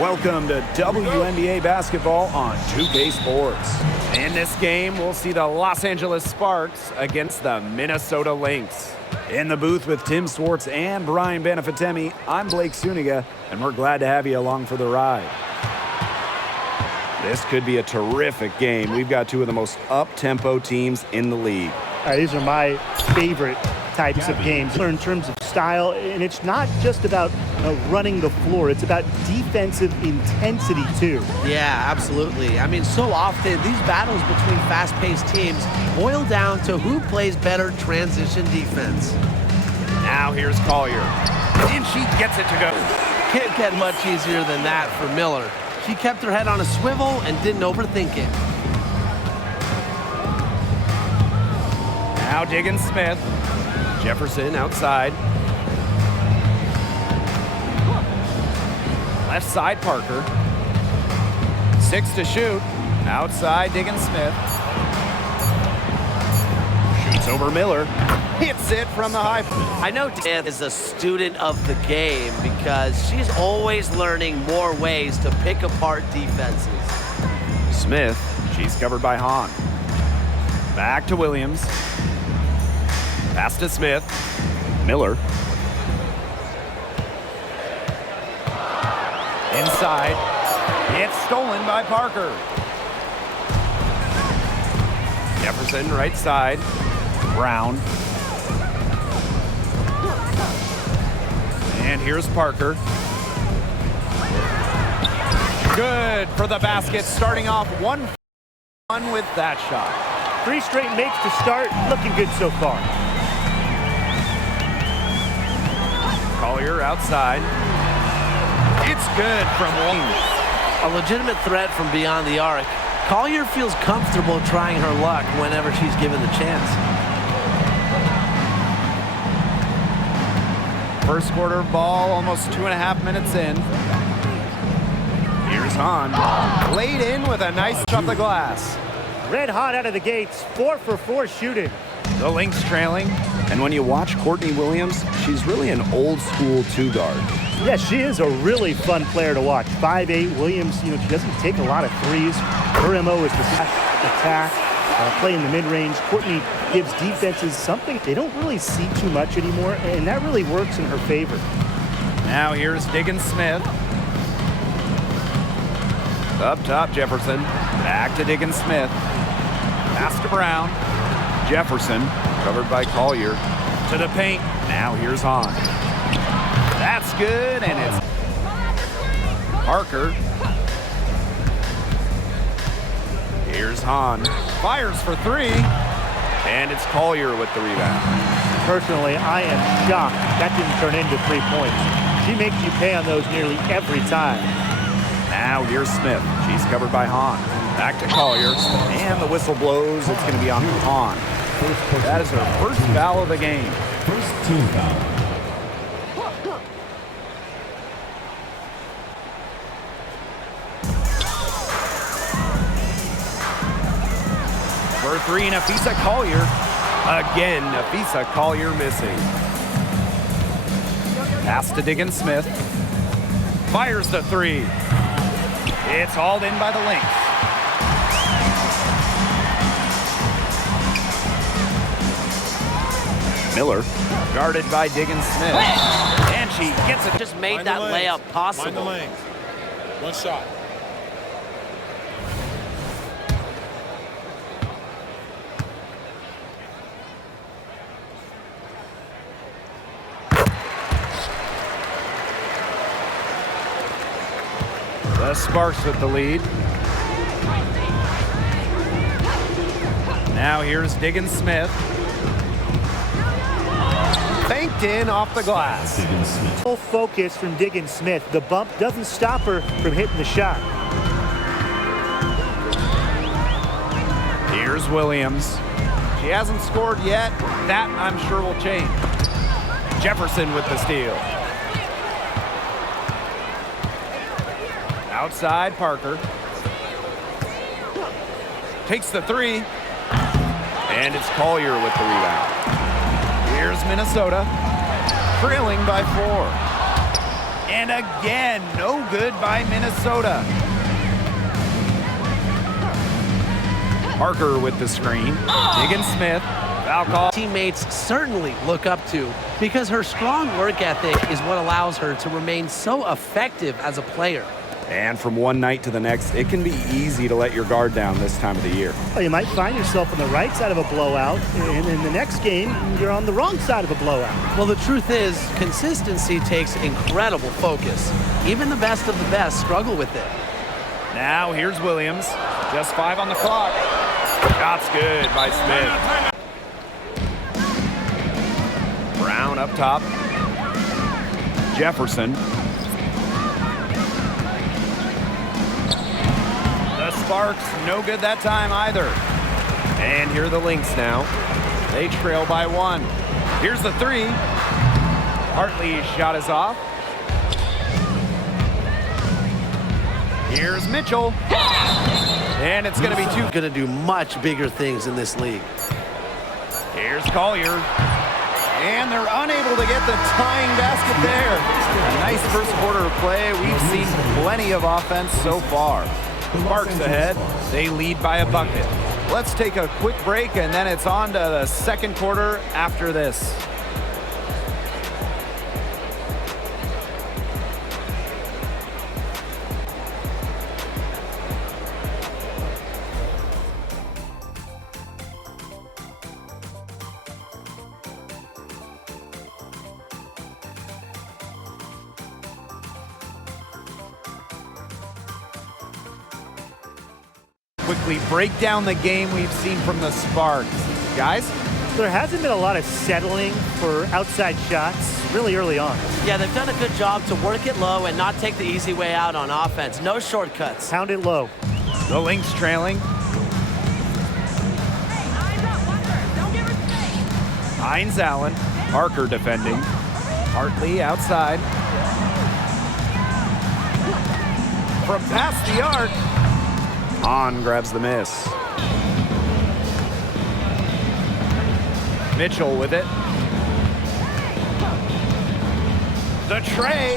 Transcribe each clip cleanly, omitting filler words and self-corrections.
Welcome to WNBA basketball on 2K Sports. In this game, we'll see the Los Angeles Sparks against the Minnesota Lynx. In the booth with Tim Swartz and Brian Benefatemi, I'm Blake Suniga, and we're glad to have you along for the ride. This could be a terrific game. We've got two of the most up-tempo teams in the league. These are my favorite types of games in terms of style, and it's not just about running the floor. It's about defensive intensity, too. Yeah, absolutely. I mean, so often these battles between fast-paced teams boil down to who plays better transition defense. Now here's Collier, and she gets it to go. Can't get much easier than that for Miller. She kept her head on a swivel and didn't overthink it. Now Diggins-Smith. Jefferson outside. Left side, Parker. 6 to shoot. Outside, Diggins-Smith. Shoots over Miller. Hits it from the high. I know Dan is a student of the game because she's always learning more ways to pick apart defenses. Smith, she's covered by Hahn. Back to Williams. Pass to Smith. Miller. Inside. It's stolen by Parker. Jefferson, right side. Brown. And here's Parker. Good for the basket, starting off 1-1 with that shot. 3 straight makes to start, looking good so far. Collier outside. It's good from Lynx. A legitimate threat from beyond the arc. Collier feels comfortable trying her luck whenever she's given the chance. First quarter ball, almost 2.5 minutes in. Here's Hahn. Laid in with a nice off the glass. Red hot out of the gates, 4 for 4 shooting. The Lynx trailing. And when you watch Courtney Williams, she's really an old school 2-guard. Yeah, she is a really fun player to watch. 5'8", Williams, she doesn't take a lot of threes. Her MO is to attack, play in the mid-range. Courtney gives defenses something they don't really see too much anymore, and that really works in her favor. Now here's Diggins-Smith. Up top, Jefferson. Back to Diggins-Smith. Pass to Brown. Jefferson, covered by Collier. To the paint. Now here's Hahn. That's good, and it's Parker. Here's Hahn. Fires for 3. And it's Collier with the rebound. Personally, I am shocked that didn't turn into 3 points. She makes you pay on those nearly every time. Now here's Smith. She's covered by Hahn. Back to Collier. And the whistle blows. It's going to be on Hahn. That is her first foul of the game. First team foul. For 3, Napheesa Collier. Again, Napheesa Collier missing. Pass to Diggins-Smith. Fires the 3. It's hauled in by the Lynx. Miller, guarded by Diggins-Smith. And she gets it. Just made that layup possible. Mind the lane. One shot. The Sparks with the lead. Now here's Diggins-Smith. Banked in off the glass. Full focus from Diggins-Smith. The bump doesn't stop her from hitting the shot. Here's Williams. She hasn't scored yet. That, I'm sure, will change. Jefferson with the steal. Outside, Parker. Takes the 3. And it's Collier with the rebound. Here's Minnesota, trailing by 4. And again, no good by Minnesota. Parker with the screen. Diggins Smith. Foul call. Teammates certainly look up to because her strong work ethic is what allows her to remain so effective as a player. And from one night to the next, it can be easy to let your guard down this time of the year. Well, you might find yourself on the right side of a blowout, and in the next game, you're on the wrong side of a blowout. Well, the truth is, consistency takes incredible focus. Even the best of the best struggle with it. Now here's Williams. Just 5 on the clock. Shot's good by Smith. Brown up top. Jefferson. The Sparks, no good that time either. And here are the Lynx now. They trail by 1. Here's the 3. Hartley's shot is off. Here's Mitchell. And it's going to be 2. Going to do much bigger things in this league. Here's Collier. And they're unable to get the tying basket there. A nice first quarter of play. We've seen plenty of offense so far. Sparks ahead. They lead by a bucket. Let's take a quick break, and then it's on to the second quarter after this. Quickly break down the game we've seen from the Sparks. Guys? There hasn't been a lot of settling for outside shots really early on. Yeah, they've done a good job to work it low and not take the easy way out on offense. No shortcuts. Pound it low. The Lynx trailing. Hines Allen. Parker defending. Hartley outside. From past the arc. Hahn grabs the miss. Mitchell with it. The tray.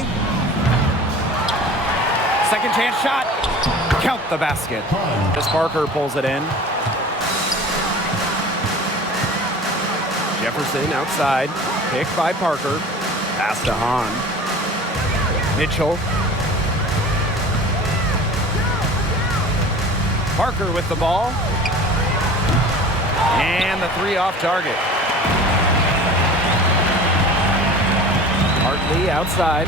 Second chance shot. Count the basket. As Parker pulls it in. Jefferson outside. Picked by Parker. Pass to Hahn. Mitchell. Parker with the ball. And the 3 off target. Hartley outside.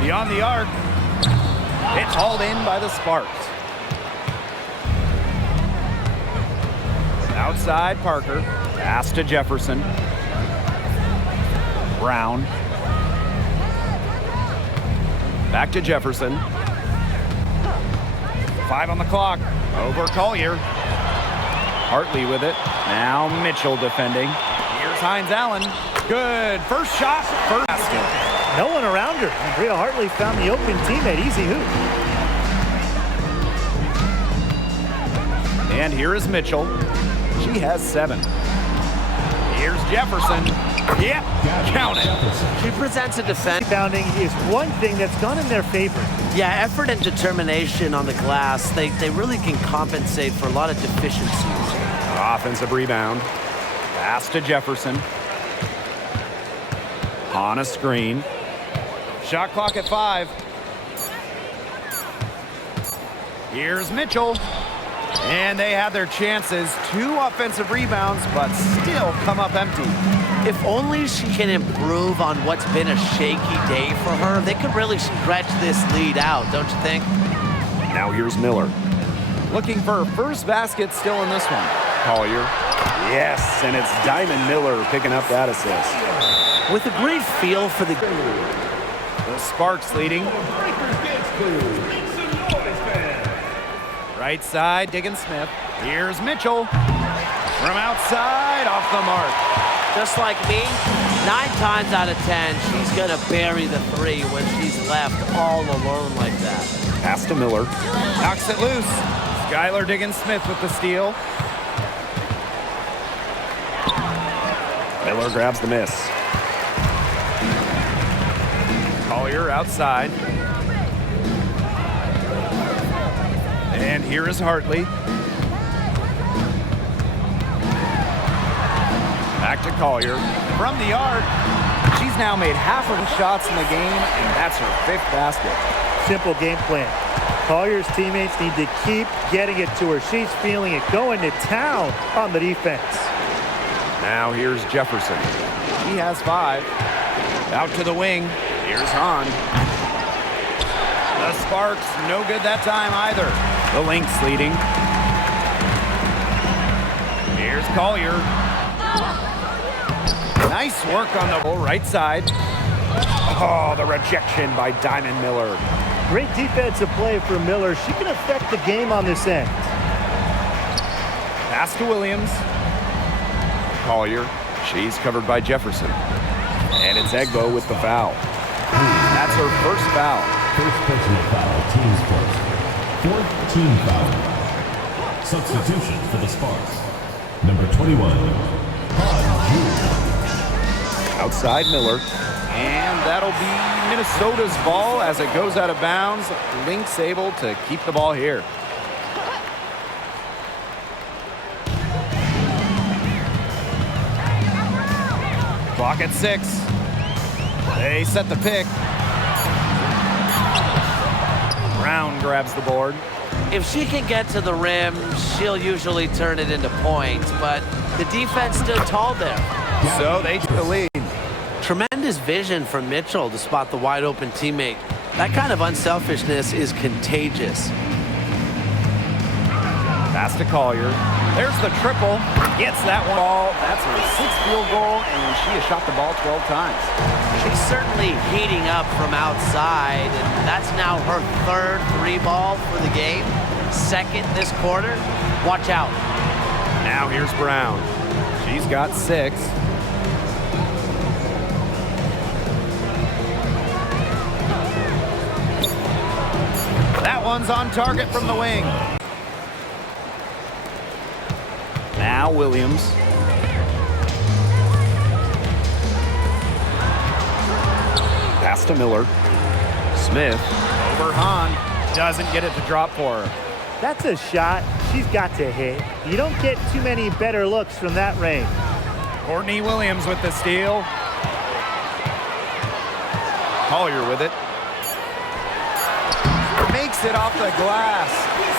Beyond the arc. It's hauled in by the Sparks. Outside Parker. Pass to Jefferson. Brown. Back to Jefferson. 5 on the clock. Over Collier. Hartley with it. Now Mitchell defending. Here's Hines Allen. Good. First shot. First basket. No one around her. And Bria Hartley found the open teammate. Easy hoop. And here is Mitchell. She has 7. Here's Jefferson. Yep, count it. She presents a defense. Rebounding is one thing that's gone in their favor. Yeah, effort and determination on the glass. They really can compensate for a lot of deficiencies. Offensive rebound. Pass to Jefferson. On a screen. Shot clock at 5. Here's Mitchell. And they have their chances. 2 offensive rebounds, but still come up empty. If only she can improve on what's been a shaky day for her, they could really stretch this lead out, don't you think? Now here's Miller. Looking for her first basket still in this one. Collier. Yes, and it's Diamond Miller picking up that assist. With a great feel for the Sparks leading. Right side, Diggins Smith. Here's Mitchell. From outside, off the mark. Just like me, 9 times out of 10, she's going to bury the 3 when she's left all alone like that. Pass to Miller. Knocks it loose. Skylar Diggins Smith with the steal. Miller grabs the miss. Collier outside. And here is Hartley. Back to Collier. From the arc, she's now made half of the shots in the game, and that's her 5th basket. Simple game plan. Collier's teammates need to keep getting it to her. She's feeling it, going to town on the defense. Now here's Jefferson. He has 5. Out to the wing. Here's Hahn. The Sparks, no good that time either. The Lynx leading. Here's Collier. Nice work on the right side. Oh, the rejection by Diamond Miller. Great defensive play for Miller. She can affect the game on this end. Pass to Williams. Collier. She's covered by Jefferson. And it's Egbo with the foul. That's her 1st foul. First personal foul, team sports. 4th team foul. Substitution for the Sparks. Number 21, Hahn Jr. Outside Miller. And that'll be Minnesota's ball as it goes out of bounds. Lynx able to keep the ball here. Clock at 6. They set the pick. Brown grabs the board. If she can get to the rim, she'll usually turn it into points, but the defense stood tall there. So they take the lead. Tremendous vision from Mitchell to spot the wide open teammate. That kind of unselfishness is contagious. Pass to Collier. There's the triple. Gets that one ball. That's her 6th field goal, and she has shot the ball 12 times. She's certainly heating up from outside, and that's now her 3rd 3-ball for the game. 2nd this quarter. Watch out. Now here's Brown. She's got 6. That one's on target from the wing. Now Williams. Pass to Miller. Smith over Hahn. Doesn't get it to drop for her. That's a shot she's got to hit. You don't get too many better looks from that range. Courtney Williams with the steal. Collier with it. Makes it off the glass.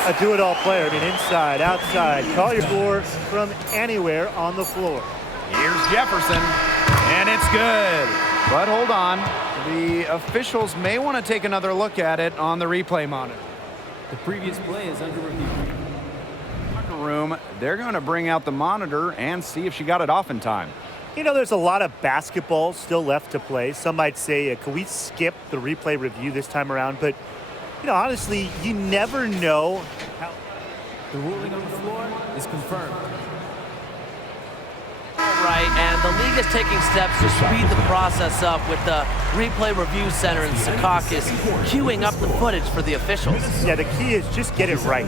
A do-it-all player. I mean, inside, outside. Collier score from anywhere on the floor. Here's Jefferson, and it's good. But hold on. The officials may want to take another look at it on the replay monitor. The previous play is under review. Room, they're going to bring out the monitor and see if she got it off in time. You know, there's a lot of basketball still left to play. Some might say, can we skip the replay review this time around? But, you know, honestly, you never know how. The ruling on the floor is confirmed. All right, and the league is taking steps to speed the process up with the replay review center in Secaucus queuing up the footage for the officials. Yeah, the key is just get it right.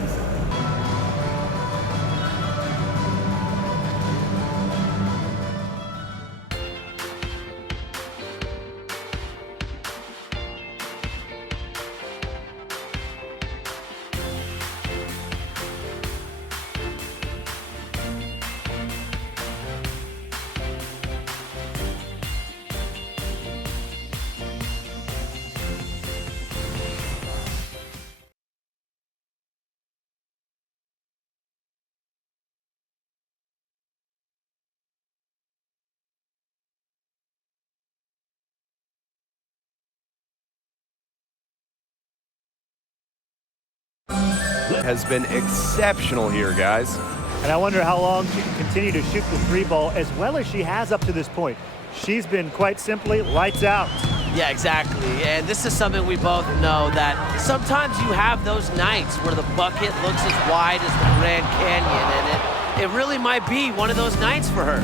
Has been exceptional here, guys. And I wonder how long she can continue to shoot the 3-ball as well as she has up to this point. She's been quite simply lights out. Yeah, exactly. And this is something we both know, that sometimes you have those nights where the bucket looks as wide as the Grand Canyon, and it really might be one of those nights for her.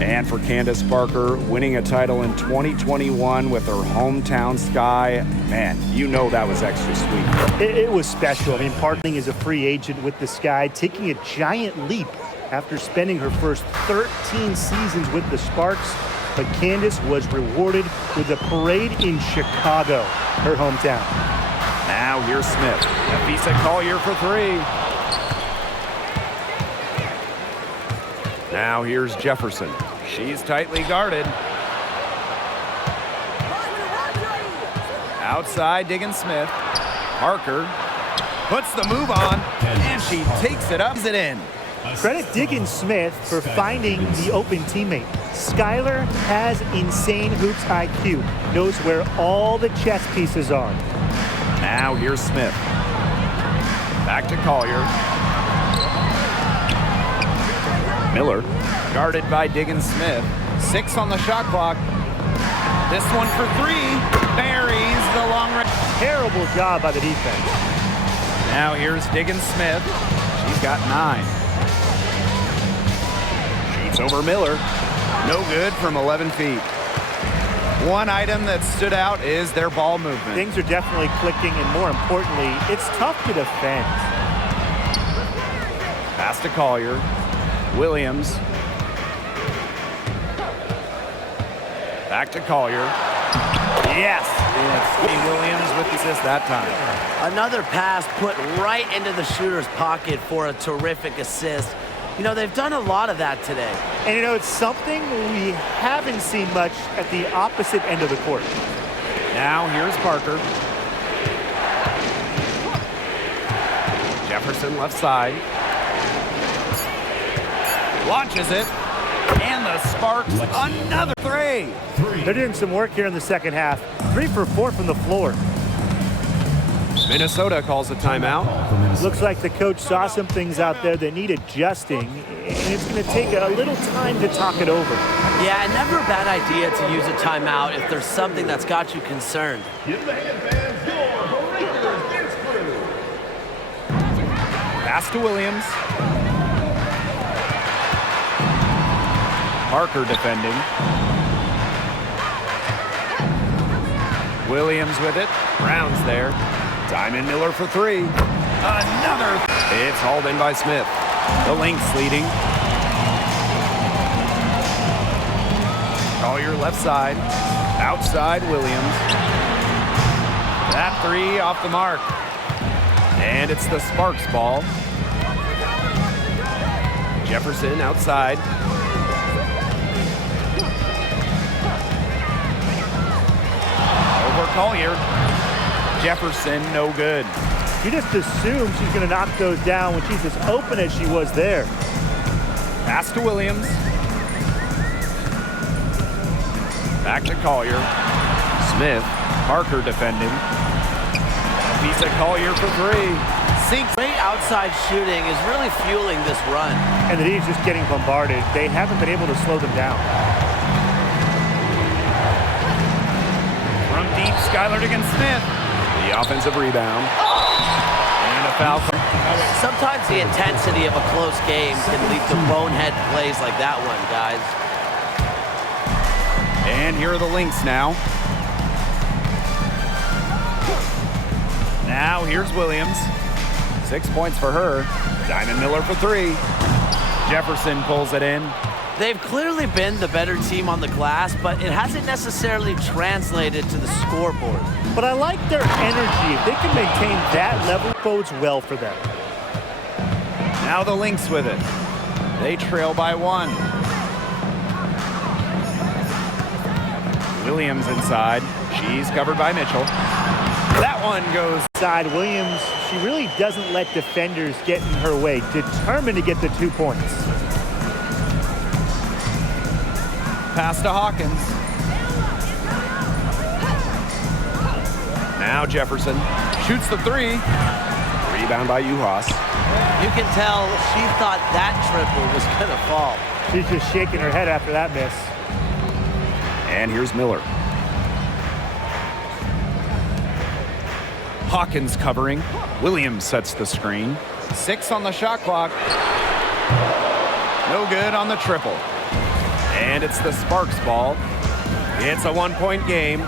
And for Candace Parker, winning a title in 2021 with her hometown Sky, man, you know that was extra sweet. It was special. I mean, Parkling is a free agent with the Sky, taking a giant leap after spending her first 13 seasons with the Sparks, but Candace was rewarded with a parade in Chicago, her hometown. Now here's Smith. Nafisa Collier for three. Now here's Jefferson. She's tightly guarded. Outside, Diggin Smith. Parker puts the move on, and she takes it up and in. Credit Diggin Smith for finding the open teammate. Skylar has insane hoops IQ, knows where all the chess pieces are. Now here's Smith. Back to Collier. Miller, guarded by Diggin Smith. 6 on the shot clock. This one for three. Buries the long range. Terrible job by the defense. Now here's Diggin Smith. She's got 9. Shoots over Miller. No good from 11 feet. One item that stood out is their ball movement. Things are definitely clicking, and more importantly, it's tough to defend. Pass to Collier. Williams. Back to Collier. Yes! It's Williams with the assist that time. Another pass put right into the shooter's pocket for a terrific assist. You know, they've done a lot of that today. And you know, it's something we haven't seen much at the opposite end of the court. Now here's Parker. Jefferson left side. Launches it. And the Sparks another three. They're doing some work here in the second half. 3 for 4 from the floor. Minnesota calls a timeout. Looks like the coach saw some things out there that need adjusting, and it's going to take a little time to talk it over. Yeah, never a bad idea to use a timeout if there's something that's got you concerned. Pass to Williams. Parker defending. Williams with it. Brown's there. Diamond Miller for three. Another. It's hauled in by Smith. The Lynx leading. Collier left side. Outside Williams. That three off the mark. And it's the Sparks ball. Jefferson outside. Over Collier. Jefferson, no good. You just assume she's going to knock those down when she's as open as she was there. Pass to Williams. Back to Collier. Smith. Parker defending. Piece of Collier for three. Sinks. Great outside shooting is really fueling this run. And the D's just getting bombarded. They haven't been able to slow them down. From deep, Skylar against Smith. The offensive rebound. And a foul. Sometimes the intensity of a close game can lead to bonehead plays like that one, guys. And here are the Lynx now. Now here's Williams. 6 points for her. Diamond Miller for three. Jefferson pulls it in. They've clearly been the better team on the glass, but it hasn't necessarily translated to the scoreboard. But I like their energy. If they can maintain that level, it bodes well for them. Now the Lynx with it. They trail by 1. Williams inside. She's covered by Mitchell. That one goes. Side Williams, she really doesn't let defenders get in her way. Determined to get the 2 points. Pass to Hawkins. Now Jefferson shoots the three. Rebound by Uhas. You can tell she thought that triple was going to fall. She's just shaking her head after that miss. And here's Miller. Hawkins covering. Williams sets the screen. 6 on the shot clock. No good on the triple. And it's the Sparks ball. It's a 1-point game.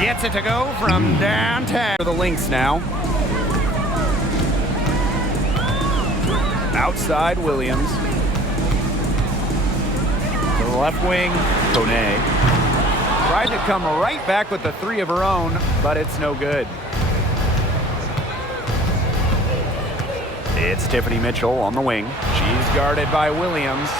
Gets it to go from downtown. For the Lynx now. Outside Williams. the left wing. Kone tried to come right back with the three of her own, but it's no good. It's Tiffany Mitchell on the wing. She's guarded by Williams.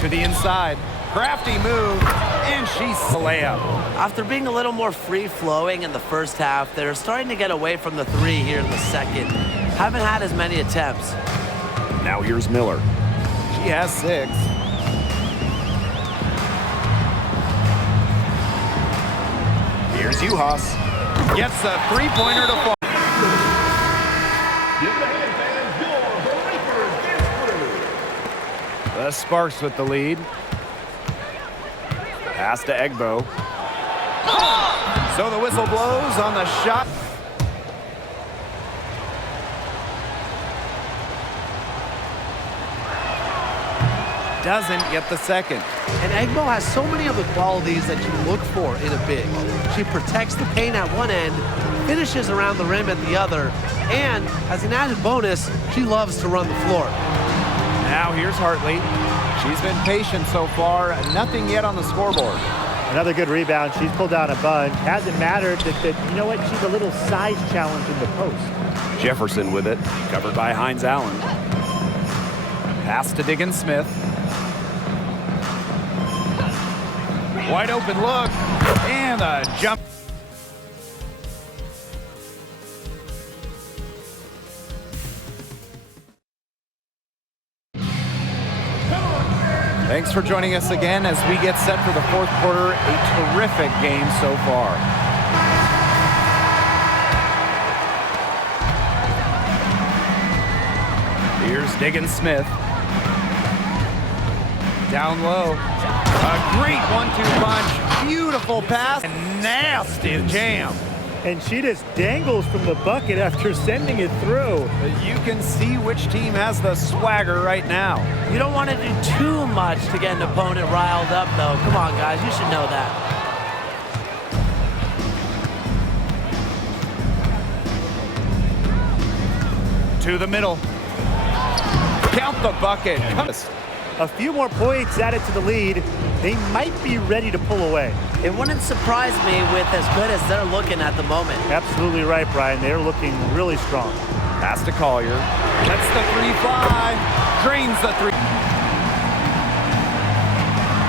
To the inside. Crafty move, and she's the layup. After being a little more free-flowing in the first half, they're starting to get away from the three here in the second. Haven't had as many attempts. Now here's Miller. She has 6. Here's Uhas. Gets the three-pointer to fall. The Sparks with the lead. Pass to Egbo. So the whistle blows on the shot. Doesn't get the second. And Egbo has so many of the qualities that you look for in a big. She protects the paint at one end, finishes around the rim at the other, and as an added bonus, she loves to run the floor. Now here's Hartley. She's been patient so far. Nothing yet on the scoreboard. Another good rebound. She's pulled down a bunch. Hasn't mattered that you know what? She's a little size challenge in the post. Jefferson with it. Covered by Hines Allen. Pass to Diggins Smith. Wide open look. And a jump. Thanks for joining us again as we get set for the fourth quarter. A terrific game so far. Here's Diggins Smith. Down low. A great 1-2 punch. Beautiful pass. And nasty jam. And she just dangles from the bucket after sending it through. You can see which team has the swagger right now. You don't want to do too much to get an opponent riled up, though. Come on, guys. You should know that. To the middle. Count the bucket. A few more points added to the lead. They might be ready to pull away. It wouldn't surprise me with as good as they're looking at the moment. Absolutely right, Brian. They're looking really strong. Pass to Collier. Lets the three fly. Drains the three.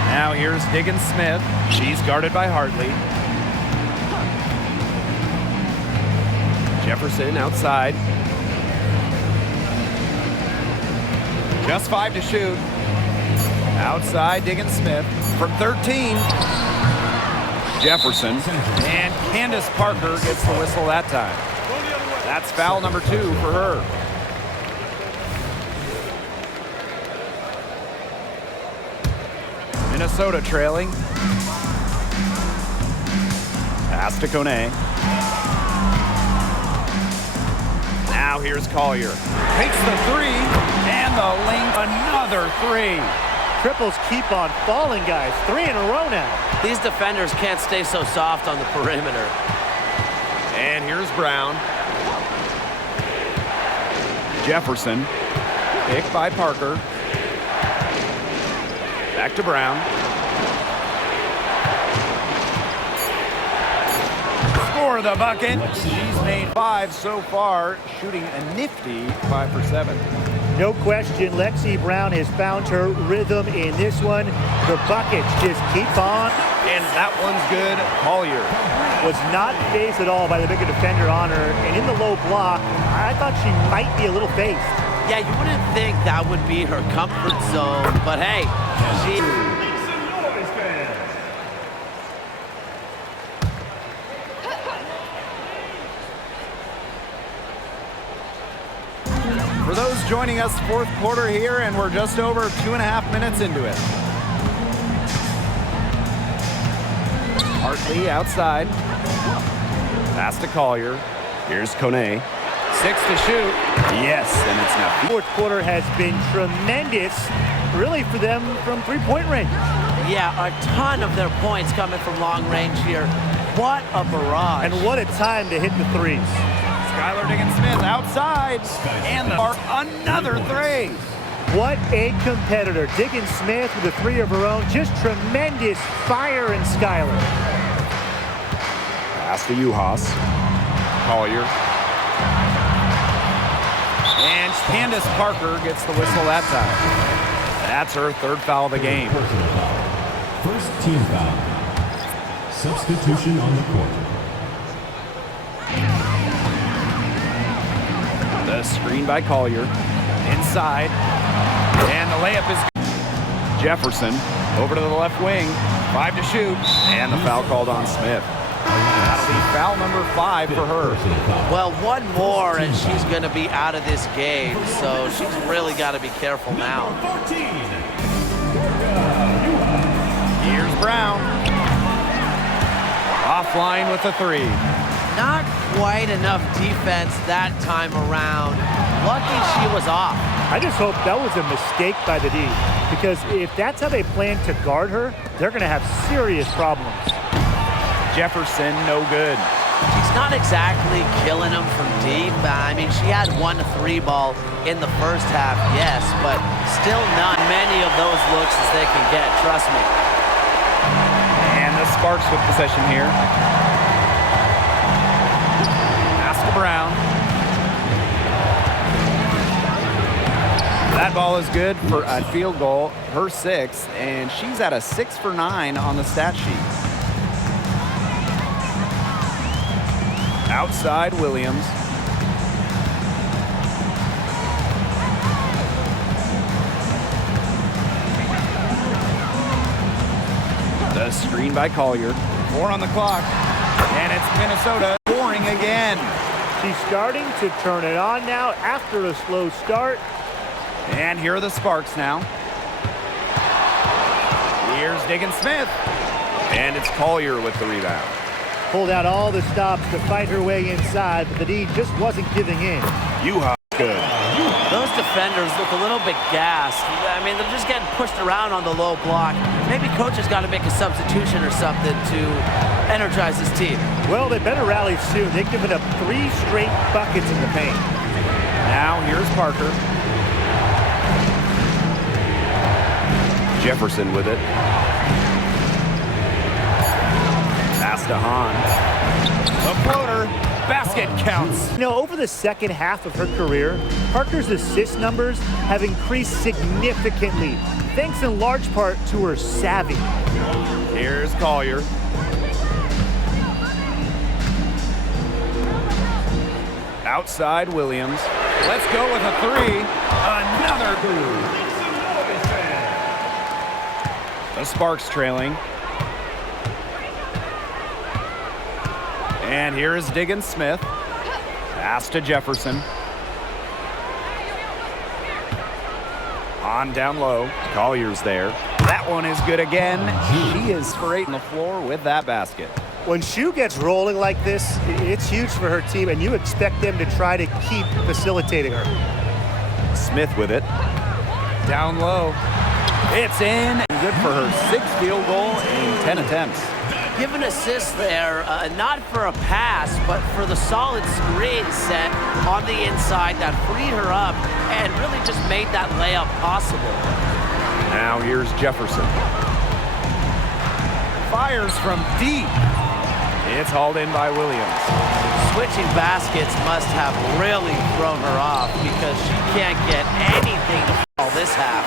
Now here's Diggins Smith. She's guarded by Hartley. Jefferson outside. Just 5 to shoot. Outside, Diggins Smith from 13. Jefferson. And Candace Parker gets the whistle that time. That's foul number 2 for her. Minnesota trailing. Pass to Kone. Now here's Collier. Takes the three, and the Lynx, another 3. Triples keep on falling, guys. 3 in a row now. These defenders can't stay so soft on the perimeter. And here's Brown. Jefferson. Picked by Parker. Back to Brown. Score the bucket. She's made 5 so far, shooting a nifty 5 for 7. No question, Lexi Brown has found her rhythm in this one. The buckets just keep on. And that one's good. Collier Was not phased at all by the bigger defender on her. And in the low block, I thought she might be a little phased. Yeah, you wouldn't think that would be her comfort zone, but hey, she... For those joining us, fourth quarter here, and we're just over 2.5 minutes into it. Hartley outside. Pass to Collier. Here's Kone. 6 to shoot. Yes, and it's not. Fourth quarter has been tremendous, really, for them from three-point range. Yeah, a ton of their points coming from long range here. What a barrage. And what a time to hit the threes. Skylar Diggins-Smith outside, and another 3. What a competitor. Diggin Smith with a 3 of her own. Just tremendous fire in Skylar. Pass to Uhas. Collier. And Candace Parker gets the whistle that time. That's her 3rd foul of the game. Personal foul. First team foul. Substitution on the court. The screen by Collier. Inside. And the layup is Jefferson over to the left wing. 5 to shoot. And the foul called on Smith. That'll be foul number 5 for her. Well, one more and she's going to be out of this game, so she's really got to be careful now. Here's Brown. Offline with the 3. Not quite enough defense that time around. Lucky she was off. I just hope that was a mistake by the D, because if that's how they plan to guard her, they're going to have serious problems. Jefferson, no good. She's not exactly killing them from deep. I mean, she had 1 3 ball in the first half, yes, but still not many of those looks as they can get, trust me. And the Sparks with possession here. Pass to Brown. That ball is good for a field goal, her 6th, and she's at a 6 for 9 on the stat sheet. Outside Williams. The screen by Collier. 4 on the clock. And it's Minnesota scoring again. She's starting to turn it on now after a slow start. And here are the Sparks now. Here's Diggin Smith. And it's Collier with the rebound. Pulled out all the stops to fight her way inside, but the D just wasn't giving in. Uhas good. Those defenders look a little bit gassed. I mean, they're just getting pushed around on the low block. Maybe coach has got to make a substitution or something to energize his team. Well, they better rally soon. They've given up 3 straight buckets in the paint. Now here's Parker. Jefferson with it. Pass to Hahn. The floater. Basket counts. You know, over the second half of her career, Parker's assist numbers have increased significantly, thanks in large part to her savvy. Here's Collier. Outside Williams. Let's go with a 3. Another. The Sparks trailing. And here is Diggin Smith. Pass to Jefferson. On down low. Collier's there. That one is good again. She is for 8 on the floor with that basket. When Shu gets rolling like this, it's huge for her team, and you expect them to try to keep facilitating her. Smith with it. Down low. It's in. Good for her 6th field goal in 10 attempts. Give an assist there, not for a pass, but for the solid screen set on the inside that freed her up and really just made that layup possible. Now here's Jefferson. Fires from deep. It's hauled in by Williams. Switching baskets must have really thrown her off because she can't get anything to fall this half.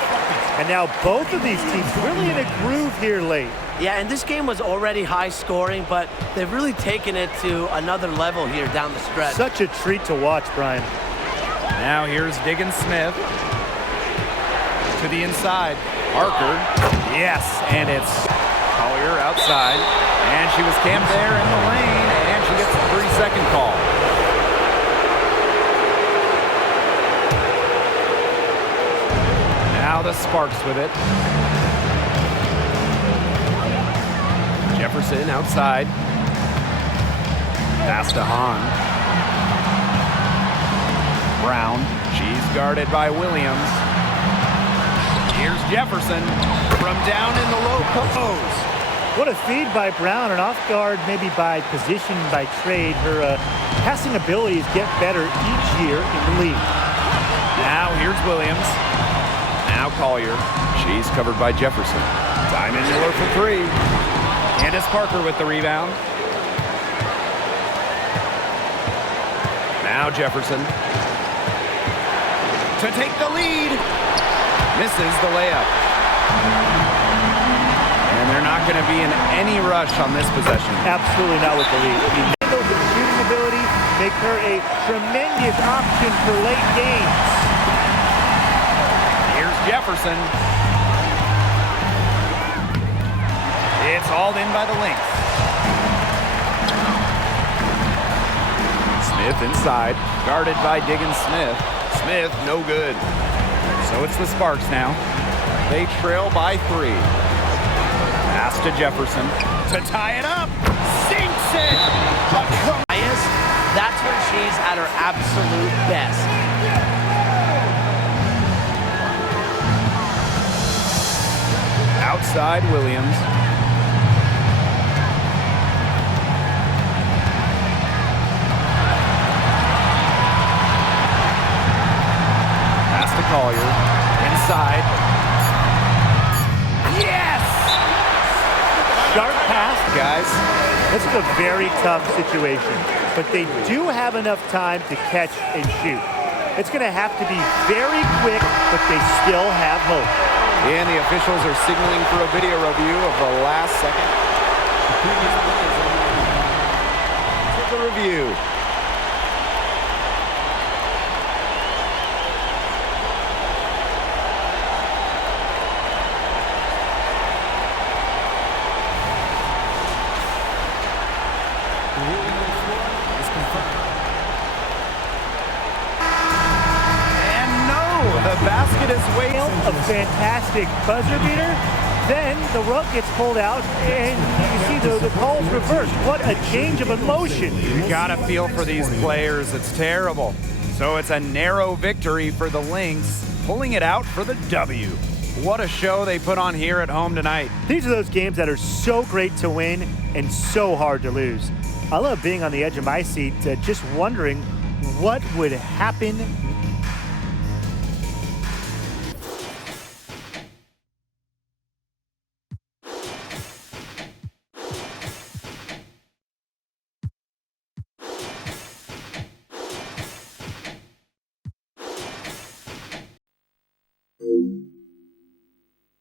And now both of these teams really in a groove here late. Yeah, and this game was already high scoring, but they've really taken it to another level here down the stretch. Such a treat to watch, Brian. Now here's Diggin Smith. To the inside. Parker. Yes, and it's Collier outside. And she was camped there in the lane, and she gets a 3-second call. Now the Sparks with it. Jefferson outside. Pass to Hahn. Brown. She's guarded by Williams. Here's Jefferson from down in the low post. What a feed by Brown, and off guard maybe by position, by trade. Her passing abilities get better each year in the league. Now here's Williams. Now Collier. She's covered by Jefferson. Diamond Miller for three. Candace Parker with the rebound. Now Jefferson. To take the lead. Misses the layup. And they're not going to be in any rush on this possession. Absolutely not with the lead. I mean, the shooting ability make her a tremendous option for late games. Here's Jefferson. It's hauled in by the Lynx. Smith inside, guarded by Diggins Smith. Smith, no good. So it's the Sparks now. They trail by 3. Pass to Jefferson to tie it up. Sinks it. That's when she's at her absolute best. Outside Williams. Pass to Collier. Inside. Yes! Sharp pass. Guys, This is a very tough situation, but they do have enough time to catch and shoot. It's going to have to be very quick, but they still have hope. and the officials are signaling for a video review of the last second. The previous play is under the review. The basket is waiting. A fantastic buzzer beater. Then the rug gets pulled out, and you see the calls reversed. What a change of emotion. You gotta feel for these players. It's terrible. So it's a narrow victory for the Lynx, pulling it out for the W. What a show they put on here at home tonight. These are those games that are so great to win and so hard to lose. I love being on the edge of my seat, just wondering what would happen